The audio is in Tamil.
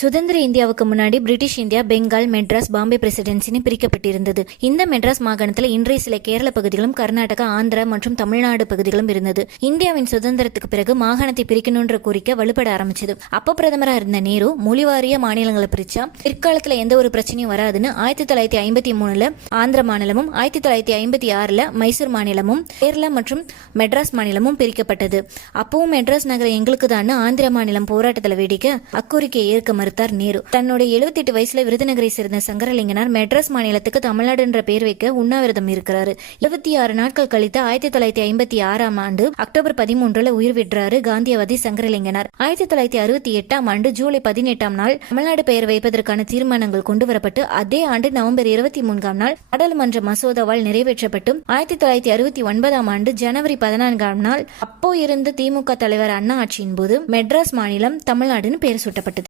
சுதந்திர இந்தியாவுக்கு முன்னாடி பிரிட்டிஷ் இந்தியா பெங்கால், மெட்ராஸ், பாம்பே பிரசிடென்சின்னு பிரிக்கப்பட்டிருந்தது. இந்த மெட்ராஸ் மாகாணத்தில் இன்றைய சில கேரள பகுதிகளும், கர்நாடகா, ஆந்திரா மற்றும் தமிழ்நாடு பகுதிகளும் இருந்தது. இந்தியாவின் சுதந்திரத்துக்கு பிறகு மாகாணத்தை பிரிக்கணும்ன்ற கோரிக்கை வலுப்பட ஆரம்பிச்சது. அப்ப பிரதமரா இருந்த நேரு மொழிவாரிய மாநிலங்களை பிரிச்சா பிற்காலத்துல எந்த ஒரு பிரச்சனையும் வராதுன்னு 1953 ஆந்திர மாநிலமும், 1956 மைசூர் மாநிலமும், கேரளா மற்றும் மெட்ராஸ் மாநிலமும் பிரிக்கப்பட்டது. அப்பவும் மெட்ராஸ் நகரம் எங்களுக்கு தான் ஆந்திர மாநிலம் போராட்டத்தில் வேடிக்க அக்கோரிக்கை ஏற்க மறுத்தார் நேரு. தன்னுடைய 78 வயசுல விருதுநகரை சேர்ந்த சங்கரலிங்கனார் மெட்ராஸ் மாநிலத்துக்கு தமிழ்நாடு என்ற பெயர் வைக்க உண்ணாவிரதம் இருக்கிறாரு. 26 நாட்கள் கழித்து 1956 அக்டோபர் 13 உயிர் விடுறாரு காந்தியவாதி சங்கரலிங்கனார். 1968 ஜூலை 18 தமிழ்நாடு பெயர் வைப்பதற்கான தீர்மானங்கள் கொண்டு வரப்பட்டு அதே ஆண்டு நவம்பர் 23 நாடாளுமன்ற மசோதாவால் நிறைவேற்றப்பட்டு 1969 ஜனவரி 14 அப்போ இருந்த திமுக தலைவர் அண்ணா ஆட்சியின் போது மெட்ராஸ் மாநிலம் தமிழ்நாடுன்னு பெயர் சூட்டப்பட்டது.